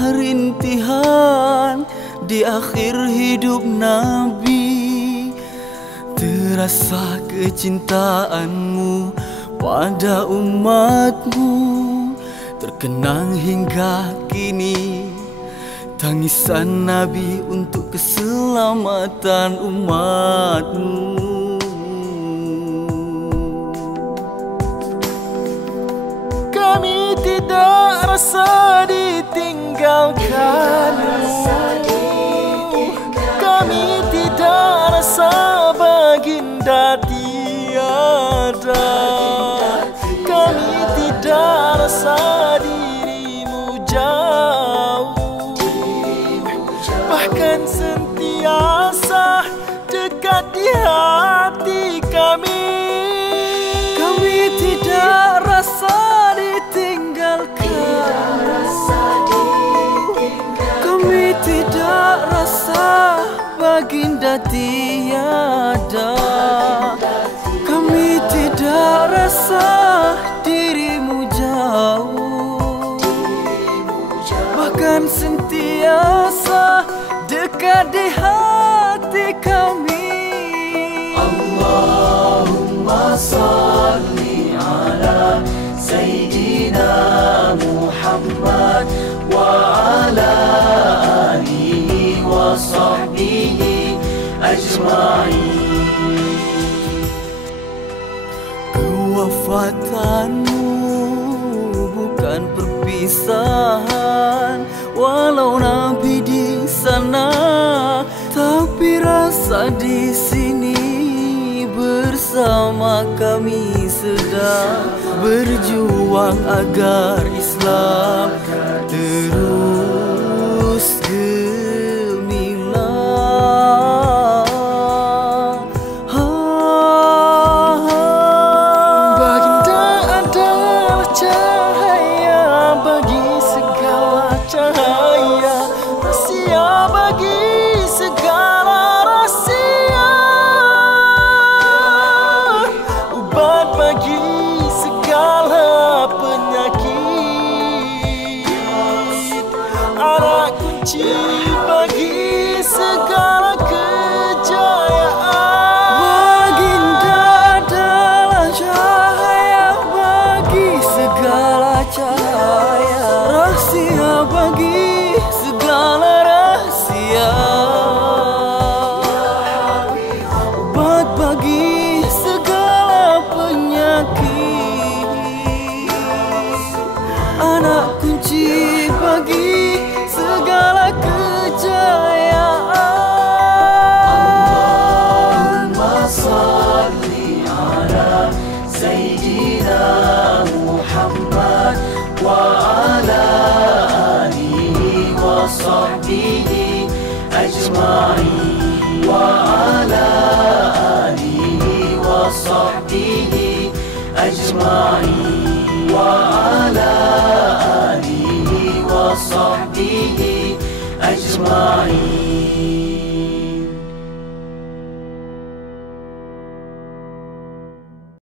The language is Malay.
sebuah rintihan di akhir hidup Nabi. Terasa kecintaanmu pada umatmu, terkenang hingga kini tangisan Nabi untuk keselamatan umatmu. Kami tidak rasa ditinggalkanmu, kami tidak rasa baginda tiada, kami tidak rasa dirimu jauh, bahkan sentiasa dekat di hati kami. Kami tidak rasa kami tidak rasa baginda tiada, kami tidak rasa dirimu jauh, bahkan sentiasa dekat di hati kami. Allahumma salli ala Sayyidina Muhammad wa ala alihi wa sahbihi ajma'in. Kewafatanmu bukan perpisahan, walau Nabi di sana, tapi rasa di sini bersama kami sedang berjuang agar Islam terus gemilang. Baginda adalah cahaya bagi segala cahaya, rahsia bagi segala rahsia, ubat bagi segala penyakit, arah kunci bagi segala kejayaan. Baginda adalah cahaya bagi segala cahaya, rahsia bagi segala rahsia, ubat bagi segala penyakit, anak kunci bagi segala kejayaan. Allahumma salli ala Sayyidina Muhammad wa ala alihi wa sahbihi ajma'in, wa ala alihi wa sahbihi ajma'in, wa ala alihi wa sahbihi ajma'in.